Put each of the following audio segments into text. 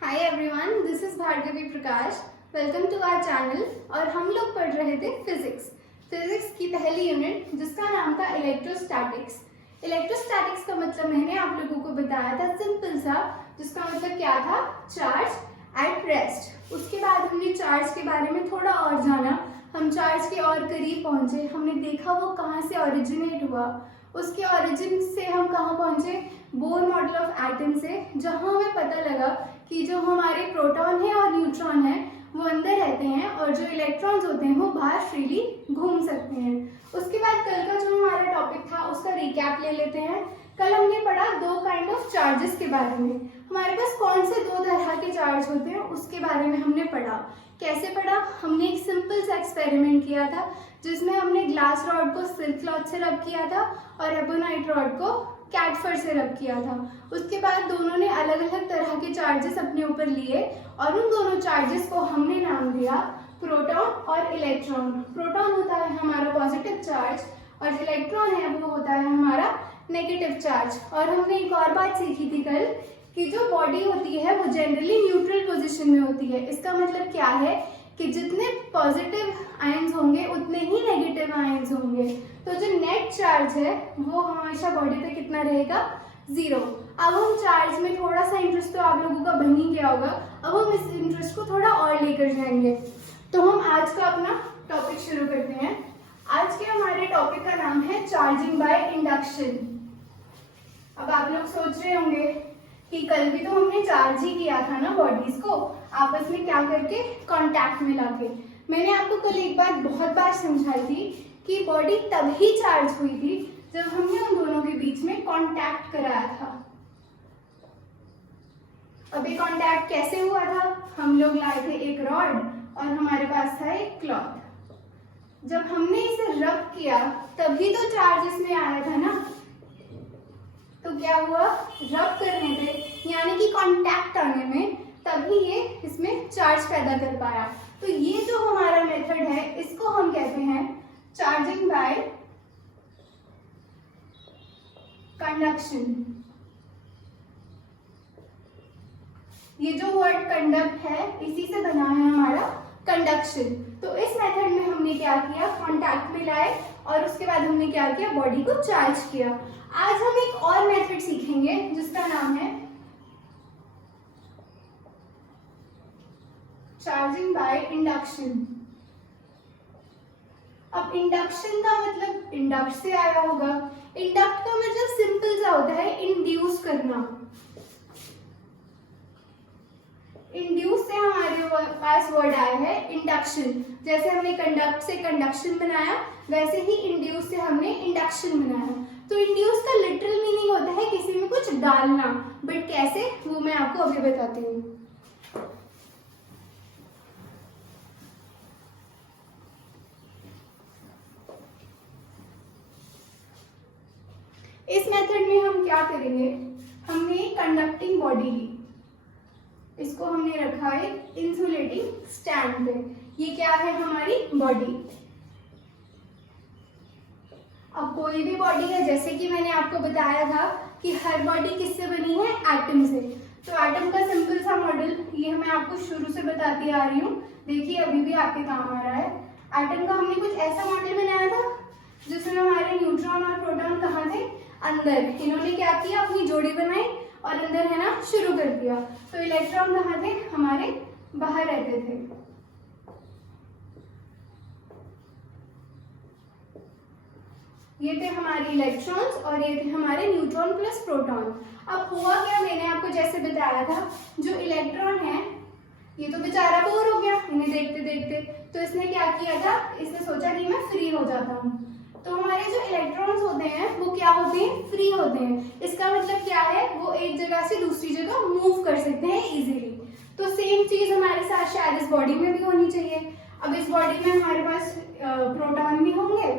Hi everyone, this is Bhargavi Prakash. Welcome to our channel. और हम लोग पढ़ रहे थे फिजिक्स की पहली यूनिट जिसका नाम था इलेक्ट्रोस्टैटिक्स। इलेक्ट्रोस्टैटिक्स का मतलब मैंने आप लोगों को बताया था सिंपल सा, जिसका मतलब क्या था, चार्ज एट रेस्ट। उसके बाद हमने चार्ज के बारे में थोड़ा और जाना, हम चार्ज के और करीब पहुंचे, हमने देखा वो कहाँ से ओरिजिनेट हुआ, उसके ओरिजिन से हम कहाँ पहुंचे, बोर मॉडल ऑफ एटम से, जहां हमें पता लगा कि जो हमारे प्रोटॉन है और न्यूट्रॉन है वो अंदर रहते हैं और जो इलेक्ट्रॉन्स होते हैं वो बाहर फ्रीली घूम सकते हैं। उसके बाद कल का जो हमारा टॉपिक था उसका रिकैप ले लेते हैं। कल हमने पढ़ा दो काइंड ऑफ चार्जेस के बारे में। हमारे पास कौन से दो तरह के चार्ज होते हैं उसके बारे में हमने पढ़ा। कैसे पढ़ा? हमने एक सिंपल सा एक्सपेरिमेंट किया था जिसमें हमने ग्लास रॉड को सिल्क क्लॉथ से रब किया था और एबोनाइट रॉड को कैटफर से रब किया था। उसके बाद दोनों ने अलग अलग तरह के चार्जेस अपने ऊपर लिए और उन दोनों चार्जेस को हमने नाम दिया प्रोटॉन और इलेक्ट्रॉन। प्रोटॉन होता है हमारा पॉजिटिव चार्ज और इलेक्ट्रॉन है वो होता है हमारा नेगेटिव चार्ज। और हमने एक और बात सीखी थी कल कि जो बॉडी होती है वो जनरली न्यूट्रल पोजीशन में होती है। इसका मतलब क्या है कि जितने पॉजिटिव आयंस होंगे उतने ही नेगेटिव आयंस होंगे। तो जो नेट चार्ज है वो हमेशा बॉडी पे कितना रहेगा, 0। अब हम चार्ज में थोड़ा सा इंटरेस्ट तो आप लोगों का बन ही गया होगा, अब हम इस इंटरेस्ट को थोड़ा और लेकर जाएंगे। तो हम आज का अपना टॉपिक शुरू करते हैं। आज के हमारे टॉपिक का नाम है चार्जिंग बाय इंडक्शन। अब आप लोग सोच रहे होंगे कि कल भी तो हमने चार्ज ही किया था ना बॉडीज को, आपस में क्या करके, कांटेक्ट में लाके। मैंने आपको कल एक बात बहुत बार समझाई थी कि बॉडी तभी चार्ज हुई थी जब हमने उन दोनों के बीच में कांटेक्ट कराया था। अब ये कांटेक्ट कैसे हुआ था? हम लोग लाए थे एक रॉड और हमारे पास था एक क्लॉथ। जब हमने इसे रब किया तभी तो चार्ज इसमें आया था ना। तो क्या हुआ, रब करने पे यानी कि कांटेक्ट आने में, तभी ये इसमें चार्ज पैदा कर पाया। तो ये जो हमारा मेथड है इसको हम कहते हैं चार्जिंग बाय कंडक्शन। ये जो वर्ड कंडक्ट है इसी से बना है हमारा कंडक्शन। तो इस मेथड में हमने क्या किया, कांटेक्ट में लाए और उसके बाद हमने क्या किया, बॉडी को चार्ज किया। आज हम एक और मेथड सीखेंगे जिसका नाम है चार्जिंग बाय इंडक्शन। अब इंडक्शन का मतलब इंडक्ट से आया होगा। इंडक्ट का मतलब सिंपल सा होता है इंड्यूस करना। इंड्यूस से हमारे पास वर्ड आया है इंडक्शन। जैसे हमने कंडक्ट से कंडक्शन बनाया वैसे ही इंड्यूस से हमने इंडक्शन बनाया। तो इंड्यूस का लिटरल मीनिंग होता है किसी में कुछ डालना, बट कैसे वो मैं आपको अभी बताती हूँ। इस मेथड में हम क्या करेंगे, हमने कंडक्टिंग बॉडी ली, इसको हमने रखा है इंसुलेटिंग स्टैंड पे। ये क्या है, हमारी बॉडी। अब कोई भी बॉडी है, जैसे कि मैंने आपको बताया था कि हर बॉडी किससे बनी है, एटम से। तो एटम का सिंपल सा मॉडल ये मैं आपको शुरू से बताती आ रही हूँ, देखिए अभी भी आपके काम आ रहा है। एटम का हमने कुछ ऐसा मॉडल बनाया था जिसमें हमारे न्यूट्रॉन और प्रोटॉन कहाँ थे, अंदर। इन्होंने क्या किया, अपनी जोड़ी बनाई और अंदर है ना शुरू कर दिया। तो इलेक्ट्रॉन कहाँ थे, हमारे बाहर रहते थे। ये थे हमारे इलेक्ट्रॉन्स और ये थे हमारे न्यूट्रॉन प्लस प्रोटॉन। अब हुआ क्या, मैंने आपको जैसे बताया था, जो इलेक्ट्रॉन है ये तो बेचारा बोर हो गया इन्हें देखते देखते। तो इसने क्या किया था, इसने सोचा कि मैं फ्री हो जाता हूँ। तो हमारे जो इलेक्ट्रॉन्स होते हैं वो क्या होते हैं, फ्री होते हैं। इसका मतलब क्या है, वो एक जगह से दूसरी जगह मूव कर सकते हैं इजीली। तो सेम चीज हमारे साथ शायद इस बॉडी में भी होनी चाहिए। अब इस बॉडी में हमारे पास प्रोटॉन भी होंगे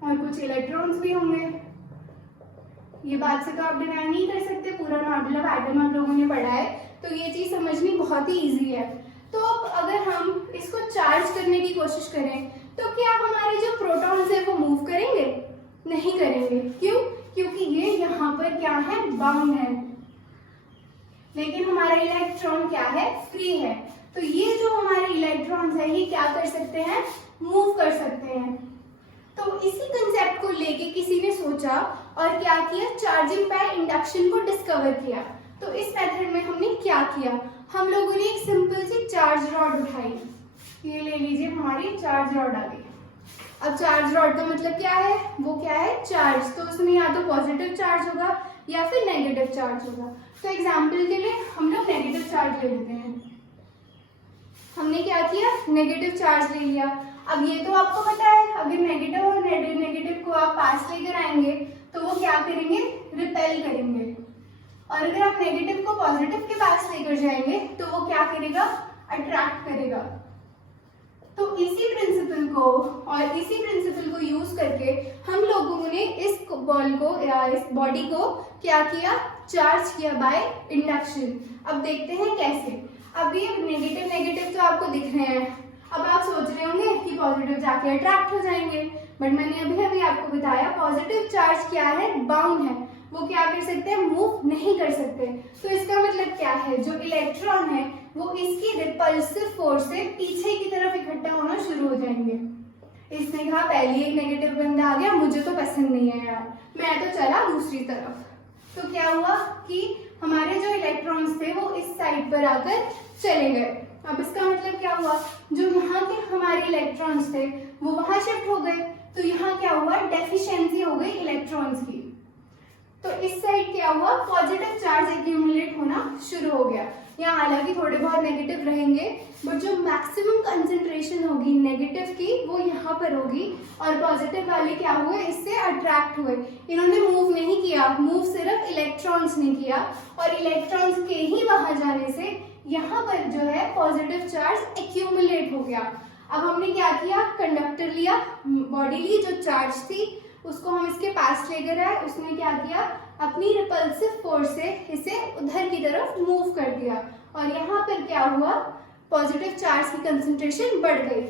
और कुछ इलेक्ट्रॉन्स भी होंगे। ये बात से तो आप डिनाई नहीं कर सकते, पूरा मॉडल ऑफ एटम आप लोगों ने पढ़ा है, तो ये चीज समझनी बहुत ही इजी है। तो अब अगर हम इसको चार्ज करने की कोशिश करें तो क्या हमारे जो प्रोटॉन्स है वो मूव करेंगे? नहीं करेंगे। क्यों? क्योंकि ये यहाँ पर क्या है, बाउंड है। लेकिन हमारा इलेक्ट्रॉन क्या है, फ्री है। तो ये जो हमारे इलेक्ट्रॉन्स है ये क्या कर सकते हैं, मूव कर सकते हैं। तो इसी कंसेप्ट को लेके किसी ने सोचा और क्या किया, चार्जिंग बाय इंडक्शन को डिस्कवर किया। तो इस मेथड में हमने क्या किया, हम लोगों ने एक सिंपल सी चार्ज रॉड उठाई, ये ले लीजिए हमारी चार्ज रॉड आ गई। अब चार्ज रॉड का मतलब क्या है, वो क्या है, चार्ज। तो उसमें या तो पॉजिटिव चार्ज होगा या फिर नेगेटिव चार्ज होगा। तो एग्जाम्पल के लिए हम लोग नेगेटिव चार्ज ले लेते हैं। हमने क्या किया, नेगेटिव चार्ज ले लिया। अब ये तो आपको पता है, अगर नेगेटिव और नेगेटिव को आप पास लेकर आएंगे तो वो क्या करेंगे, रिपेल करेंगे। और अगर आप नेगेटिव को पॉजिटिव के पास लेकर जाएंगे तो वो क्या करेगा, अट्रैक्ट करेगा। तो इसी प्रिंसिपल को यूज करके हम लोगों ने इस बॉल को या इस बॉडी को क्या किया, चार्ज किया बाय इंडक्शन। अब देखते हैं कैसे। अब ये नेगेटिव तो आपको दिख रहे हैं। अब आप सोच रहे होंगे कि पॉजिटिव जाके अट्रैक्ट हो जाएंगे, बट मैंने अभी आपको बताया पॉजिटिव चार्ज क्या है, बाउंड है, वो क्या कर सकते हैं, मूव नहीं कर सकते। तो इसका मतलब क्या है, जो इलेक्ट्रॉन है वो इसकी रिपल्सिव फोर्स से पीछे की तरफ इकट्ठा होना शुरू हो जाएंगे। इसने कहा पहले एक नेगेटिव बंदा आ गया, मुझे तो पसंद नहीं है यार, मैं तो चला दूसरी तरफ। तो क्या हुआ कि हमारे जो इलेक्ट्रॉन्स थे वो इस साइड पर आकर चले गए। अब इसका मतलब क्या हुआ, जो यहाँ के हमारे इलेक्ट्रॉन्स थे वो वहां शिफ्ट हो गए। तो यहाँ क्या हुआ, डेफिशिएंसी हो गई इलेक्ट्रॉन्स की। तो इस साइड क्या हुआ, पॉजिटिव चार्ज एक्यूमुलेट होना शुरू हो गया। यहाँ हालांकि थोड़े बहुत नेगेटिव रहेंगे, बट जो मैक्सिमम कंसेंट्रेशन होगी नेगेटिव की वो यहाँ पर होगी, और पॉजिटिव वाले क्या हुए, इससे अट्रैक्ट हुए। इन्होंने मूव नहीं किया, मूव सिर्फ इलेक्ट्रॉन्स ने किया, और इलेक्ट्रॉन्स के ही वहां जाने से यहाँ पर जो है पॉजिटिव चार्ज एक्यूमुलेट हो गया। अब हमने क्या किया, कंडक्टर लिया, बॉडी ली जो चार्ज थी, उसको हम इसके पास लेकर आए, उसने क्या किया, अपनी रिपल्सिव फोर्स से इसे उधर की तरफ मूव कर दिया, और यहाँ पर क्या हुआ, पॉजिटिव चार्ज की कंसंट्रेशन बढ़ गई।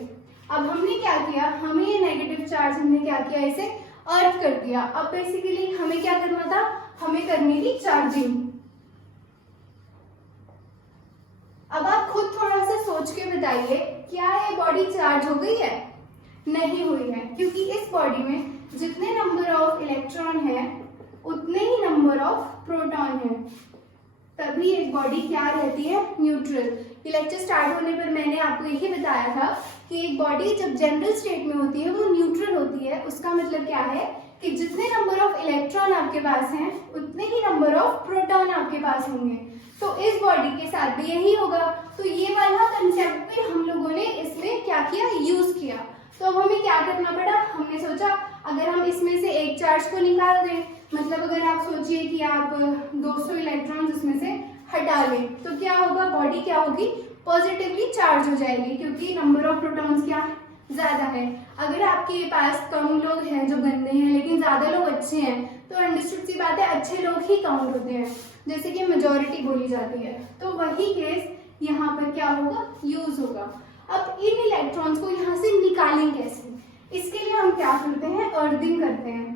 अब हमने क्या किया, हमें ये नेगेटिव चार्ज हमने क्या किया, इसे अर्थ कर दिया। अब बेसिकली हमें क्या करना था, हमें करनी थी चार्जिंग। अब आप खुद थोड़ा सा सोच के बताइए, क्या ये बॉडी चार्ज हो गई है, नहीं हुई है, क्योंकि इस बॉडी में जितने नंबर ऑफ इलेक्ट्रॉन है उतने ही नंबर ऑफ प्रोटॉन है, तभी एक बॉडी क्या रहती है, न्यूट्रल। ये लेक्चर स्टार्ट होने पर मैंने आपको यही बताया था कि एक बॉडी जब जनरल स्टेट में होती है वो न्यूट्रल होती है। उसका मतलब क्या है कि जितने नंबर ऑफ इलेक्ट्रॉन आपके पास हैं उतने ही नंबर ऑफ प्रोटॉन आपके पास होंगे। तो इस बॉडी के साथ भी यही होगा। तो ये वाला कंसेप्ट भी हम लोगों ने इसमें क्या किया, यूज किया। तो अब हमें क्या करना पड़ा, हमने सोचा अगर हम इसमें से एक चार्ज को निकाल दें, मतलब अगर आप सोचिए कि आप 200 इलेक्ट्रॉन्स इसमें से हटा लें, तो क्या होगा, बॉडी क्या होगी, पॉजिटिवली चार्ज हो जाएगी, क्योंकि नंबर ऑफ प्रोटॉन्स क्या है, ज्यादा है। अगर आपके पास कम लोग हैं जो गंदे हैं लेकिन ज्यादा लोग अच्छे हैं, तो अंडरस्टूड सी बात है, अच्छे लोग ही काउंट होते हैं, जैसे कि मेजॉरिटी बोली जाती है। तो वही केस यहाँ पर क्या होगा, यूज होगा। अब इन इलेक्ट्रॉन्स को यहाँ से निकालें कैसे, इसके लिए हम क्या करते हैं, अर्थिंग करते हैं।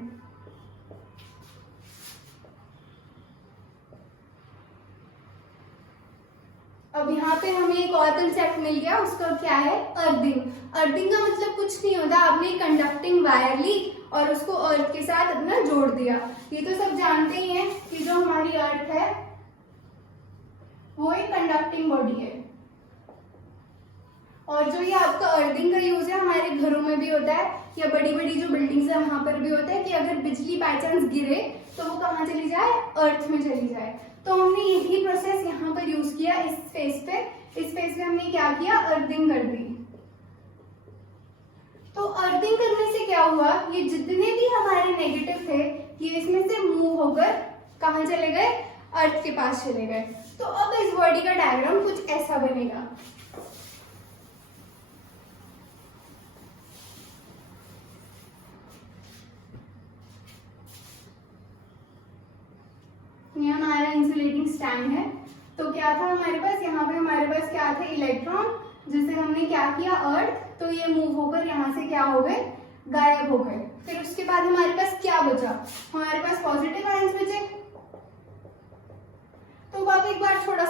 अब यहाँ पे हमें एक और कंसेप्ट मिल गया, उसका क्या है, अर्थिंग। अर्थिंग का मतलब कुछ नहीं होता, आपने कंडक्टिंग वायर ली और उसको अर्थ के साथ अपना जोड़ दिया। ये तो सब जानते ही हैं कि जो हमारी अर्थ है वो एक कंडक्टिंग बॉडी है, और जो ये आपका अर्थिंग का यूज है हमारे घरों में भी होता है, या बड़ी बड़ी जो बिल्डिंग्स है वहां पर भी होता है कि अगर बिजली बाय चांस गिरे तो वो कहाँ चली जाए, अर्थ में चली जाए। तो हमने यही प्रोसेस यहाँ पर यूज किया इस फेस पे। इस फेस पे हमने क्या किया, अर्थिंग कर दी। तो अर्थिंग करने से क्या हुआ, ये जितने भी हमारे नेगेटिव थे ये इसमें से मूव होकर कहाँ चले गए, अर्थ के पास चले गए। तो अब इस बॉडी का डायग्राम कुछ ऐसा बनेगा। ये हमारा इंसुलेटिंग स्टैंड है। तो क्या था हमारे पास, यहाँ पे हमारे पास क्या थे, इलेक्ट्रॉन, जिसे हमने क्या किया, अर्थ, तो ये मूव होकर यहाँ से क्या हो गए, गायब हो गए। फिर उसके बाद हमारे पास क्या बचा, हमारे पास पॉजिटिव आयंस बचे। तो आप एक बार थोड़ा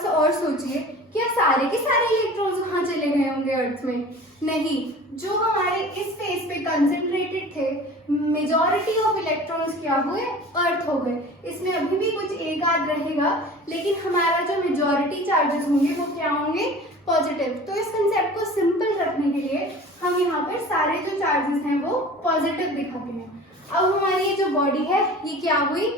अर्थ में? नहीं, जो हमारे इस फेस पे कंसंट्रेटेड थे, मेजॉरिटी ऑफ इलेक्ट्रॉन्स क्या हुए? अर्थ हो गए। इसमें अभी भी कुछ एक आध रहेगा, लेकिन हमारा जो मेजॉरिटी चार्जेस होंगे वो क्या होंगे? पॉजिटिव। तो इस कंसेप्ट को सिंपल रखने के लिए हम यहाँ पर सारे जो चार्जेस हैं वो पॉजिटिव दिखाते हैं। अब हमारी ये जो बॉडी है ये क्या हुई?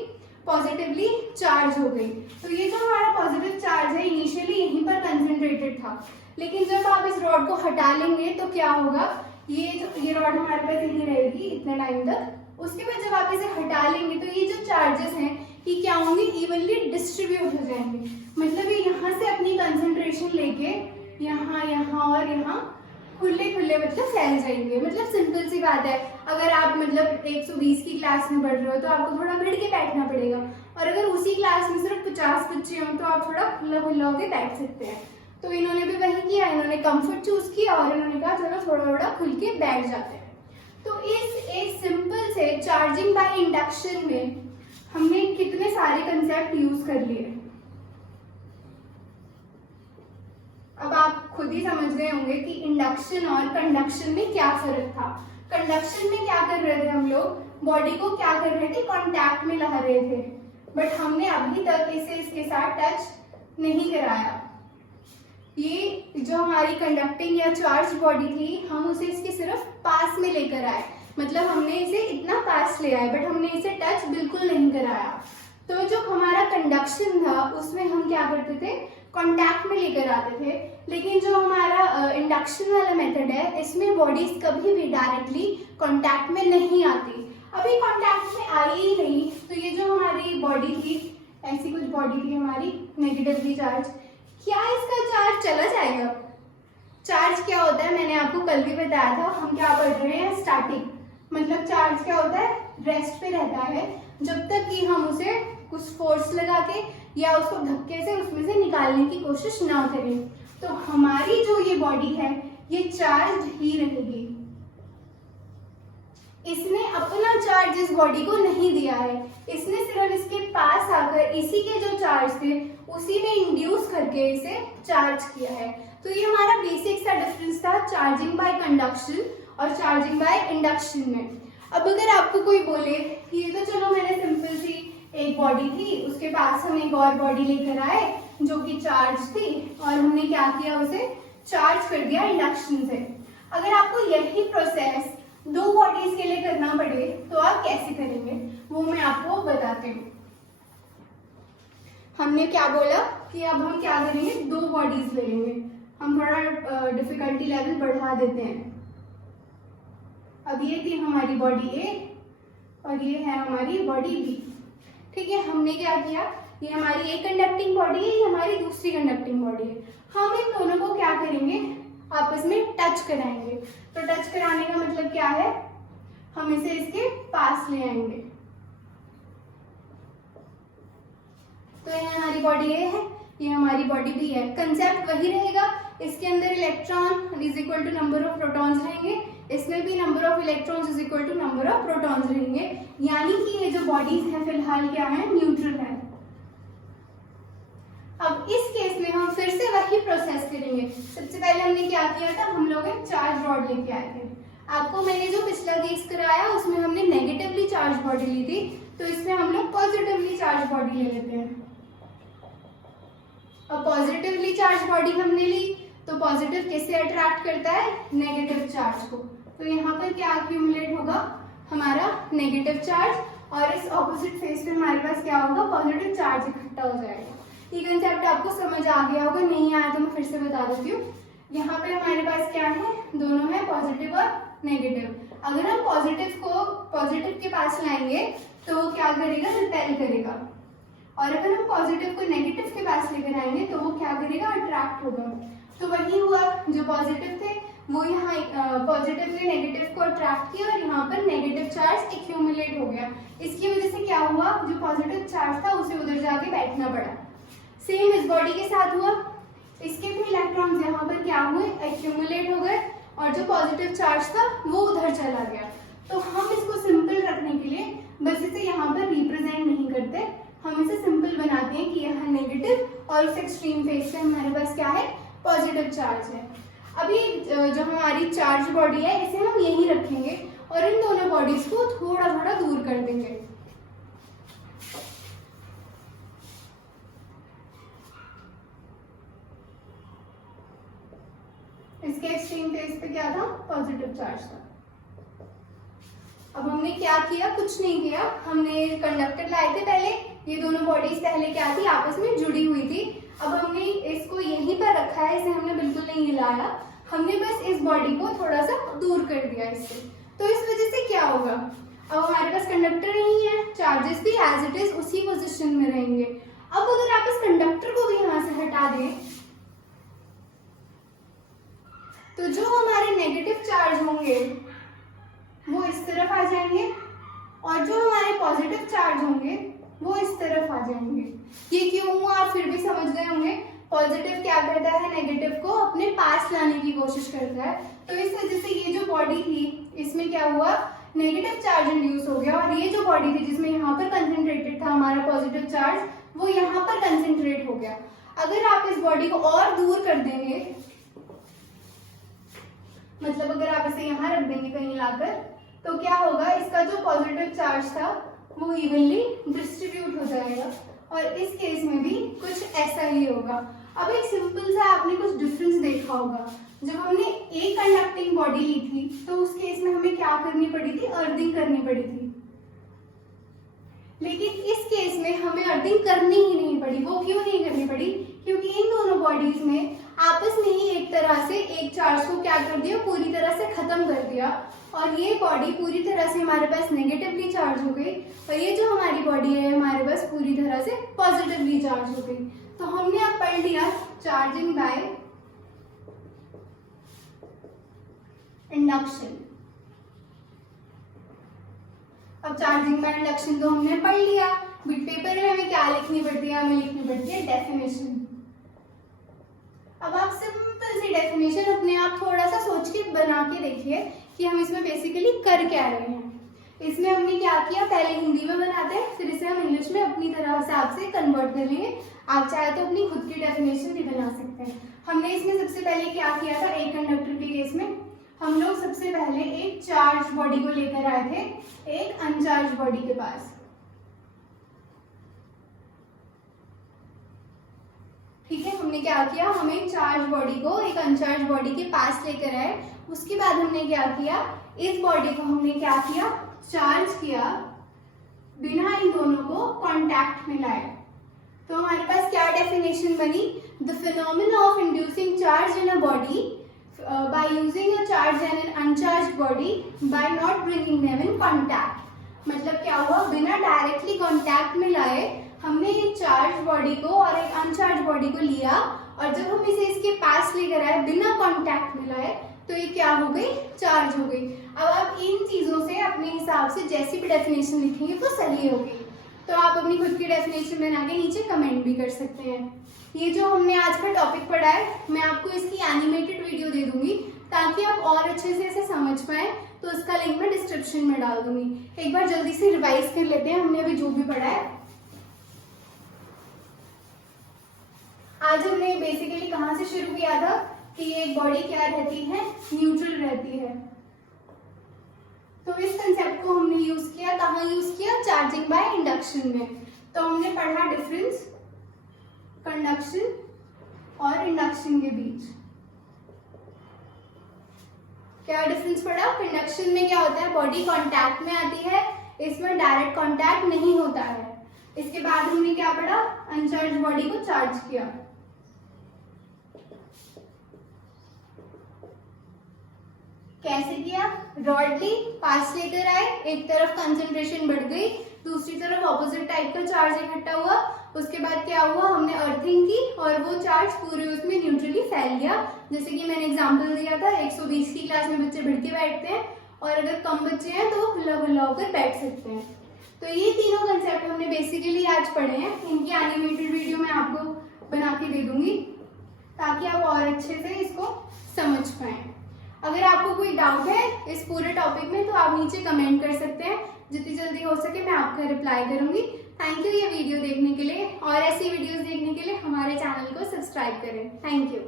पॉजिटिवली चार्ज हो गई। तो ये जो हमारा पॉजिटिव चार्ज है इनिशियली यहीं पर कंसंट्रेटेड था, लेकिन जब आप इस रॉड को हटा लेंगे तो क्या होगा? ये रॉड हमारे पास यहीं रहेगी इतने टाइम तक। उसके बाद जब आप इसे हटा लेंगे तो ये जो चार्जेस हैं ये क्या होंगे? इवनली डिस्ट्रीब्यूट हो जाएंगे। मतलब ये यहाँ से अपनी कंसंट्रेशन लेके यहाँ, यहाँ और यहाँ खुले खुले मतलब फैल जाएंगे। मतलब सिंपल सी बात है, अगर आप मतलब 120 की क्लास में पढ़ रहे हो तो आपको थोड़ा भिड़ के बैठना पड़ेगा, और अगर उसी क्लास में सिर्फ 50 बच्चे हों तो आप थोड़ा खुला खुला होकर बैठ सकते हैं। तो इन्होंने भी वही किया, इन्होंने कंफर्ट चूज किया और इन्होंने कहा चलो थोड़ा थोड़ा खुल के बैठ जाते हैं। तो इस एक सिंपल से चार्जिंग बाय इंडक्शन में हमने कितने सारे कंसेप्ट यूज कर लिए। अब आप खुद ही समझ गए होंगे कि इंडक्शन और कंडक्शन में क्या फर्क था। कंडक्शन में क्या कर रहे थे हम लोग? बॉडी को क्या कर रहे थे? कांटेक्ट में ला रहे थे, बट हमने अभी तक इसे इसके साथ टच नहीं कराया। ये जो हमारी कंडक्टिंग या चार्ज बॉडी थी हम उसे इसके सिर्फ पास में लेकर आए, मतलब हमने इसे इतना पास ले आए, बट हमने इसे टच बिल्कुल नहीं कराया। तो जो हमारा कंडक्शन था उसमें हम क्या करते थे? कांटेक्ट में लेकर आते थे। लेकिन जो हमारा इंडक्शन वाला मेथड है इसमें बॉडीज कभी भी डायरेक्टली कांटेक्ट में नहीं आती। अभी कांटेक्ट में आई ही नहीं, तो ये जो हमारी बॉडी थी, ऐसी कुछ बॉडी थी हमारी नेगेटिवली चार्ज, क्या इसका चार्ज चला जाएगा? चार्ज क्या होता है मैंने आपको कल भी बताया था। हम क्या पढ़ रहे हैं? स्टैटिक। मतलब चार्ज क्या होता है? रेस्ट पे रहता है जब तक कि हम उसे कुछ फोर्स लगा के या उसको धक्के से उसमें से निकालने की कोशिश ना करें। तो हमारी जो ये बॉडी है ये चार्ज ही रहेगी। इसने अपना चार्ज इस बॉडी को नहीं दिया है, इसने सिर्फ इसके पास आकर इसी के जो चार्ज थे उसी में इंड्यूस करके इसे चार्ज किया है। तो ये हमारा बेसिक सा डिफरेंस था चार्जिंग बाय कंडक्शन और चार्जिंग बाय इंडक्शन में। अब अगर आपको कोई बोले कि ये तो चलो मैंने सिंपल सी एक बॉडी थी, उसके पास हम एक और बॉडी लेकर आए जो कि चार्ज थी और हमने क्या किया? उसे चार्ज कर दिया इंडक्शन से। अगर आपको यही प्रोसेस दो बॉडीज के लिए करना पड़े तो आप कैसे करेंगे वो मैं आपको बताती हूँ। हमने क्या बोला कि अब हम क्या करेंगे? दो बॉडीज ले लेंगे। हम थोड़ा डिफिकल्टी लेवल बढ़ा देते हैं। अब ये थी हमारी बॉडी ए और ये है हमारी बॉडी बी। ठीक है, हमने क्या किया? ये हमारी एक कंडक्टिंग बॉडी है, ये हमारी दूसरी कंडक्टिंग बॉडी है। हम इन दोनों को क्या करेंगे? आपस में टच कराएंगे। तो टच कराने का मतलब क्या है? हम इसे इसके पास ले आएंगे। तो ये हमारी बॉडी ए है, ये हमारी बॉडी बी है। कंसेप्ट वही रहेगा, इसके अंदर electron is equal to number of protons रहेंगे, इसमें भी number of electrons is equal to number of protons रहेंगे। यानी कि ये जो बॉडीज हैं फिलहाल क्या है? न्यूट्रल है। अब इस केस में हम फिर से वही प्रोसेस करेंगे। सबसे पहले हमने क्या किया था? हम लोग एक चार्ज रॉड लेके आए थे। आपको मैंने जो पिछला केस कराया उसमें हमने नेगेटिवली चार्ज बॉडी ली थी, तो इसमें हम लोग पॉजिटिवली चार्ज बॉडी ले लेते हैं। अब पॉजिटिवली चार्ज बॉडी हमने ली तो पॉजिटिव किससे अट्रैक्ट करता है? नेगेटिव चार्ज को। तो यहाँ पर क्या अक्यूमुलेट होगा? हमारा नेगेटिव चार्ज, और इस ऑपोजिट फेस पे हमारे पास क्या होगा? पॉजिटिव चार्ज इकट्ठा हो जाएगा। ये कंसेप्ट आपको समझ आ गया होगा, नहीं आया तो मैं फिर से बता देती हूँ। यहाँ पे हमारे पास क्या है? दोनों है, पॉजिटिव और नेगेटिव। अगर हम पॉजिटिव को पॉजिटिव के पास लाएंगे तो वो क्या करेगा? रिपेल करेगा, और अगर हम पॉजिटिव को नेगेटिव के पास लेकर आएंगे तो वो क्या करेगा? अट्रैक्ट होगा। तो वही हुआ, जो पॉजिटिव थे वो यहाँ पॉजिटिव ने नेगेटिव को अट्रैक्ट किया और यहाँ पर नेगेटिव चार्ज एक्यूमुलेट हो गया। इसकी वजह से क्या हुआ? जो पॉजिटिव चार्ज था उसे उधर जाके बैठना पड़ा। सेम इस बॉडी के साथ हुआ, इसके भी इलेक्ट्रॉन्स यहाँ पर क्या हुए? एक्यूमुलेट हो गए, और जो पॉजिटिव चार्ज था वो उधर चला गया। तो हम इसको सिंपल रखने के लिए बस इसे यहाँ पर रिप्रेजेंट नहीं करते, हम इसे सिंपल बनाते हैं कि यहाँ नेगेटिव और इस एक्सट्रीम फेस से हमारे पास क्या है? पॉजिटिव चार्ज है। अभी जो हमारी चार्ज बॉडी है इसे हम यहीं रखेंगे और इन दोनों बॉडीज को थोड़ा थोड़ा दूर कर देंगे। इसके एक्सट्रीम फेस पे क्या था? पॉजिटिव चार्ज था। अब हमने क्या किया? कुछ नहीं किया, हमने कंडक्टर लाए थे पहले। ये दोनों बॉडीज पहले क्या थी? आपस में जुड़ी हुई थी। अब हमने इसको यहीं पर रखा है, इसे हमने बिल्कुल नहीं हिलाया, हमने बस इस बॉडी को थोड़ा सा दूर कर दिया इससे। तो इस वजह से क्या होगा? अब हमारे पास कंडक्टर नहीं है, चार्जेस भी एज इट इज उसी पोजिशन में रहेंगे। अब अगर आप इस कंडक्टर को भी यहाँ से हटा दें तो जो हमारे नेगेटिव चार्ज होंगे वो इस तरफ आ जाएंगे और जो हमारे पॉजिटिव चार्ज होंगे वो इस तरफ आ जाएंगे। ये क्यों हुआ आप फिर भी समझ गए होंगे। पॉजिटिव क्या करता है? नेगेटिव को अपने पास लाने की कोशिश करता है। तो इस वजह से ये जो बॉडी थी इसमें क्या हुआ? नेगेटिव चार्ज इंड्यूस हो गया और ये जो बॉडी थी जिसमें यहाँ पर कंसेंट्रेटेड था हमारा पॉजिटिव चार्ज, वो यहाँ पर कंसेंट्रेट हो गया। अगर आप इस बॉडी को और दूर कर देंगे, मतलब अगर आप इसे यहाँ रख देंगे कहीं लाकर, तो क्या होगा? इसका जो पॉजिटिव चार्ज था वो इवनली डिस्ट्रीब्यूट हो जाएगा और इस केस में भी कुछ ऐसा ही होगा। अब एक सिंपल सा आपने कुछ डिफरेंस देखा होगा। जब हमने एक कंडक्टिंग बॉडी ली थी तो उस केस में हमें क्या करनी पड़ी थी? अर्थिंग करनी पड़ी थी। लेकिन इस केस में हमें अर्थिंग करनी ही नहीं पड़ी। वो क्यों नहीं करनी पड़ी? क्योंकि इन दोनों बॉडीज में आपस में ही एक तरह से एक चार्ज को क्या कर दिया? पूरी तरह से खत्म कर दिया और ये बॉडी पूरी तरह से हमारे पास नेगेटिवली चार्ज हो गई और ये जो हमारी बॉडी है हमारे पास पूरी तरह से पॉजिटिवली चार्ज हो गई। तो हमने अब पढ़ लिया चार्जिंग बाय इंडक्शन। अब चार्जिंग बाय इंडक्शन तो हमने पढ़ लिया। बिट पेपर में हमें क्या लिखनी पड़ती है? हमें लिखनी पड़ती है डेफिनेशन। अब आप सिंपल सी डेफिनेशन अपने आप थोड़ा सा सोच के बना के देखिए कि हम इसमें बेसिकली कर क्या रहे हैं। इसमें हमने क्या किया? पहले हिंदी में बनाते हैं, फिर इसे हम इंग्लिश में अपनी तरह से आपसे कन्वर्ट कर लेंगे। आप चाहे तो अपनी खुद की डेफिनेशन भी बना सकते हैं। हमने इसमें सबसे पहले क्या किया था? एक कंडक्टर के केस में हम लोग सबसे पहले एक चार्ज बॉडी को लेकर आए थे एक अनचार्ज बॉडी के पास। ठीक है, हमने क्या किया? हम एक चार्ज बॉडी को एक अनचार्ज बॉडी के पास लेकर आए। उसके बाद हमने क्या किया? इस बॉडी को हमने क्या किया? चार्ज किया, बिना इन दोनों को कांटेक्ट में लाए। तो हमारे पास क्या डेफिनेशन बनी? The phenomena of inducing charge in a body by using a charge and an uncharge body by not bringing them in contact. मतलब क्या हुआ? बिना डायरेक्टली कांटेक्ट में लाए हमने एक चार्ज बॉडी को और एक अनचार्ज बॉडी को लिया और जब हम इसे इसके पास लेकर आए बिना कांटेक्ट में लाए तो ये क्या हो गई? चार्ज हो गई। अब आप इन चीजों से अपने हिसाब से जैसी भी डेफिनेशन लिखेंगे वो सही होगी। तो आप अपनी खुद की डेफिनेशन बना के नीचे कमेंट भी कर सकते हैं। ये जो हमने आज का टॉपिक पढ़ा है मैं आपको इसकी एनिमेटेड वीडियो दे दूंगी ताकि आप और अच्छे से इसे समझ पाए। तो उसका लिंक मैं डिस्क्रिप्शन में डाल दूंगी। एक बार जल्दी से रिवाइज कर लेते हैं हमने अभी जो भी पढ़ा है। आज हमने बेसिकली कहाँ से शुरू किया था कि एक बॉडी क्या रहती है? न्यूट्रल रहती है। तो इस कंसेप्ट को हमने यूज किया, कहाँ यूज किया? चार्जिंग बाय इंडक्शन में। तो हमने पढ़ा डिफरेंस कंडक्शन और इंडक्शन के बीच। क्या डिफरेंस पढ़ा? कंडक्शन में क्या होता है? बॉडी कांटेक्ट में आती है, इसमें डायरेक्ट कांटेक्ट नहीं होता है। इसके बाद हमने क्या पढ़ा? अनचार्ज बॉडी को चार्ज किया। कैसे किया? रॉडली पास लेकर आए, एक तरफ कंसंट्रेशन बढ़ गई, दूसरी तरफ ऑपोजिट टाइप का चार्ज इकट्ठा हुआ। उसके बाद क्या हुआ? हमने अर्थिंग की और वो चार्ज पूरे उसमें न्यूट्रली फैल गया। जैसे कि मैंने एग्जांपल दिया था 120 की क्लास में बच्चे भिड़ के बैठते हैं और अगर कम बच्चे हैं तो खुला खुला होकर बैठ सकते हैं। तो ये तीनों कंसेप्ट हमने बेसिकली आज पढ़े हैं। इनकी एनिमेटेड वीडियो मैं आपको बना के दे दूंगी ताकि आप और अच्छे से इसको समझ पाएं। अगर आपको कोई डाउट है इस पूरे टॉपिक में तो आप नीचे कमेंट कर सकते हैं। जितनी जल्दी हो सके मैं आपका रिप्लाई करूंगी। थैंक यू ये वीडियो देखने के लिए और ऐसी वीडियोस देखने के लिए हमारे चैनल को सब्सक्राइब करें। Thank you.